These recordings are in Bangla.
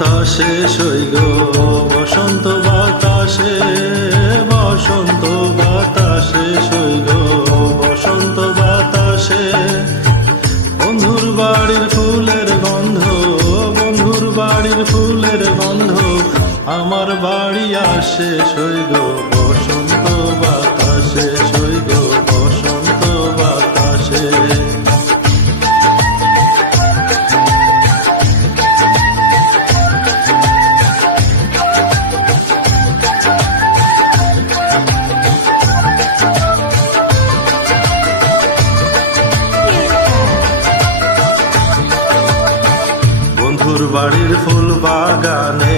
বাতাসে সইগ বসন্ত বাতাসে, বসন্ত বাতাসে সইগ বসন্ত বাতাসে। বন্ধুর বাড়ির ফুলের গন্ধ, বন্ধুর বাড়ির ফুলের গন্ধ আমার বাড়ি আসে সইগ বসন্ত বাতাসে, সইগ বসন্ত বাতাসে। বন্ধুর বাড়ির ফুল বাগানে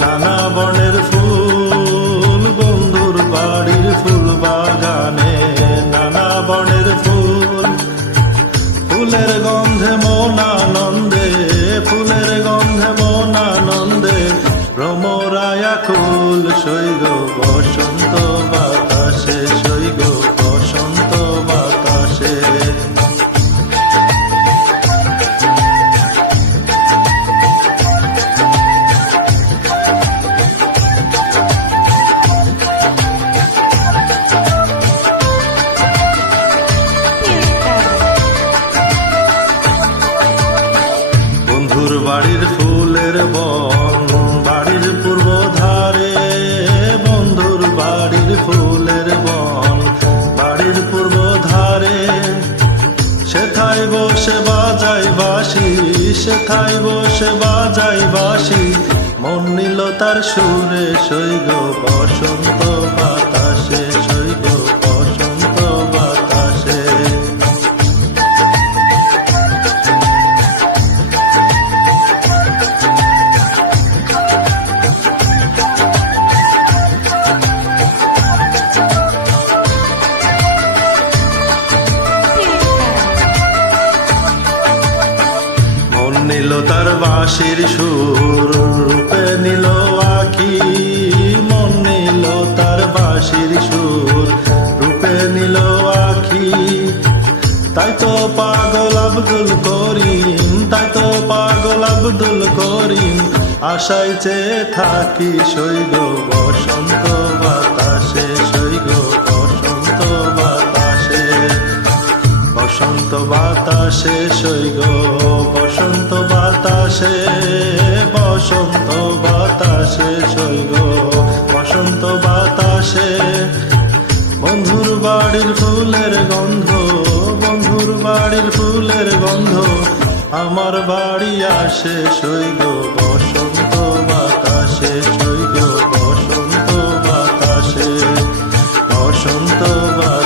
নানা বনের ফুল, বন্ধুর বাড়ির ফুল বাগানে নানা বনের ফুল। ফুলের গন্ধে মন আনন্দে, ফুলের গন্ধে মন আনন্দে ভ্রমরায়া কুল সইগ বসন্ত বাতাসে, সইগ বসন্ত বাতাসে। বন্ধুর বাড়ির ফুলের বন বাড়ির পূর্ব ধারে, বন্ধুর বাড়ির ফুলের বন বাড়ির পূর্ব ধারে। সেথায় বসে বাজাই বাঁশি, সেথায় বসে বাজাই বাঁশি মন নিল তার সুরে সইগ বসন্ত বাতাসে, সইগ বসন্ত বাতাসে। নিল তার বাঁশির সুর রূপে নিল আঁকি, মন নিল তার বাঁশির সুর রূপে নিল আঁকি। তাই তো পাগল আব্দুল করিম, তাই তো পাগল আব্দুল করিম আশায় চেয়ে থাকি সইগ বসন্ত বাতাসে, সইগ বসন্ত বাতাসে। বসন্ত বাতাসে সইগ বসন্ত বাতাসে, বসন্ত বাতাসে সইগ বসন্ত বাতাসে। বন্ধুর বাড়ির ফুলের গন্ধ, বন্ধুর বাড়ির ফুলের গন্ধ আমার বাড়ি আসে সইগ বসন্ত বাতাসে, সইগ বসন্ত বাতাসে, বসন্ত বাতাসে।